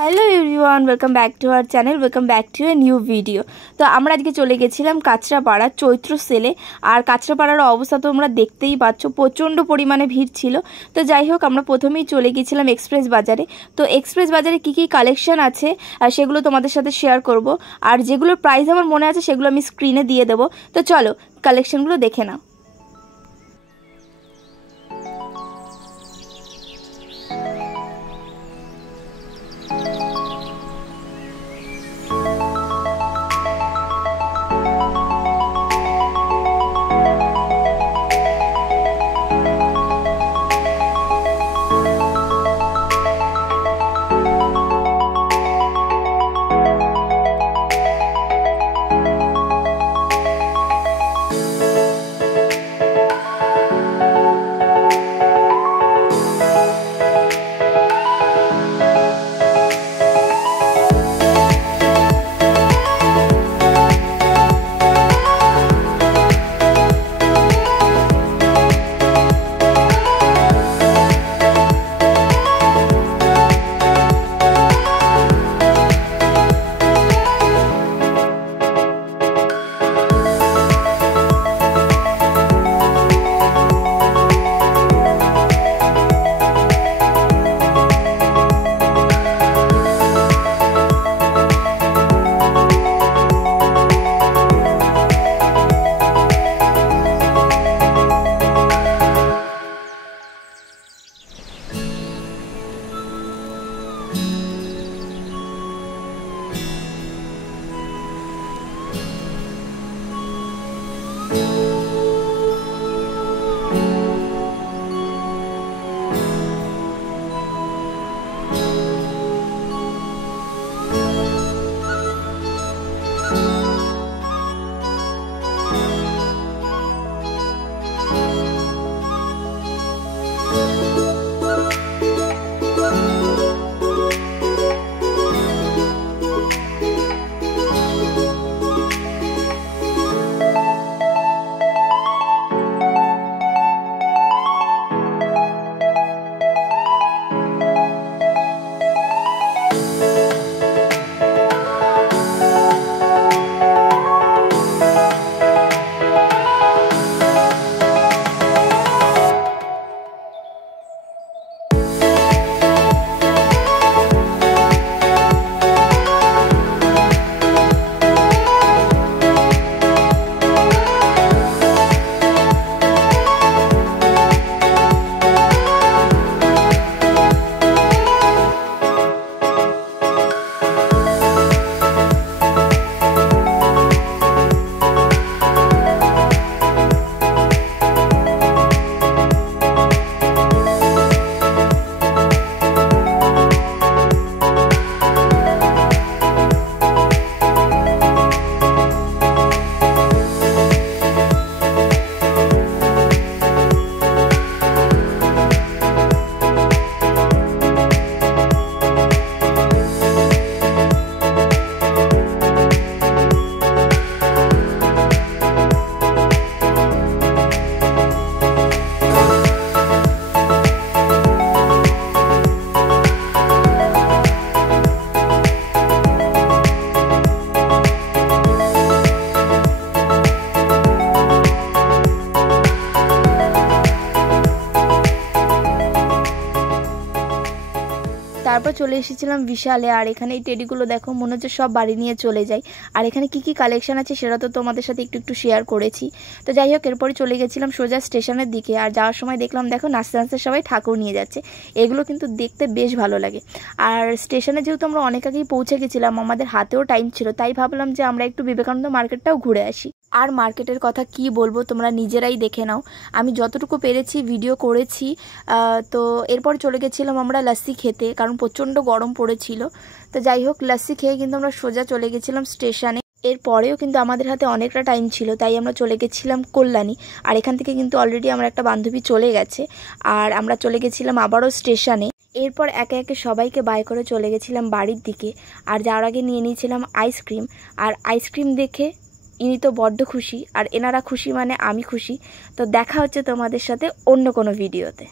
Hello everyone, welcome back to our channel, welcome back to a new video. তো আমরা আজকে চলে গেছিলাম কাঁচরাপাড়া চৈত্র সেলে। আর কাঁচরাপাড়ার অবস্থা তো আমরা দেখতেই পাচ্ছ, প্রচণ্ড পরিমাণে ভিড় ছিল। তো যাই হোক, আমরা প্রথমেই চলে গেছিলাম এক্সপ্রেস বাজারে। তো এক্সপ্রেস বাজারে কী কী কালেকশন আছে সেগুলো তোমাদের সাথে শেয়ার করব। আর যেগুলোর প্রাইস আমার মনে আছে সেগুলো আমি স্ক্রিনে দিয়ে দেবো। তো চলো কালেকশনগুলো দেখে নাও। তারপর চলে এসেছিলাম বিশালে। আর এখানে এই টেডিগুলো দেখো, মনে হচ্ছে সব বাড়ি নিয়ে চলে যায়। আর এখানে কি কি কালেকশন আছে সেটা তো তোমাদের সাথে একটু শেয়ার করেছি। তো যাই হোক, এরপরে চলে গেছিলাম সোজা স্টেশনের দিকে। আর যাওয়ার সময় দেখলাম দেখো, নাচতে নাচতে সবাই ঠাকুর নিয়ে যাচ্ছে। এগুলো কিন্তু দেখতে বেশ ভালো লাগে। আর স্টেশনে যেহেতু আমরা অনেক আগেই পৌঁছে গেছিলাম, আমাদের হাতেও টাইম ছিল, তাই ভাবলাম যে আমরা একটু বিবেকানন্দ মার্কেটটাও ঘুরে আসি। আর মার্কেটের কথা কি বলবো, তোমরা নিজেরাই দেখে নাও। আমি যতটুকু পেরেছি ভিডিও করেছি। তো এরপর চলে গেছিলাম আমরা লস্যি খেতে, কারণ প্রচণ্ড গরম পড়েছিল। তো যাই হোক, লস্যি খেয়ে কিন্তু আমরা সোজা চলে গেছিলাম স্টেশনে। এরপরেও কিন্তু আমাদের হাতে অনেকটা টাইম ছিল, তাই আমরা চলে গেছিলাম কল্যাণী। আর এখান থেকে কিন্তু অলরেডি আমার একটা বান্ধবী চলে গেছে। আর আমরা চলে গেছিলাম আবারও স্টেশনে। এরপর একে একে সবাইকে বাই করে চলে গেছিলাম বাড়ির দিকে। আর যাওয়ার আগে নিয়ে নিয়েছিলাম আইসক্রিম। আর আইসক্রিম দেখে ইনি তো বড্ড খুশি, আর এনারা খুশি মানে আমি খুশি। তো দেখা হচ্ছে তোমাদের সাথে অন্য কোনো ভিডিওতে।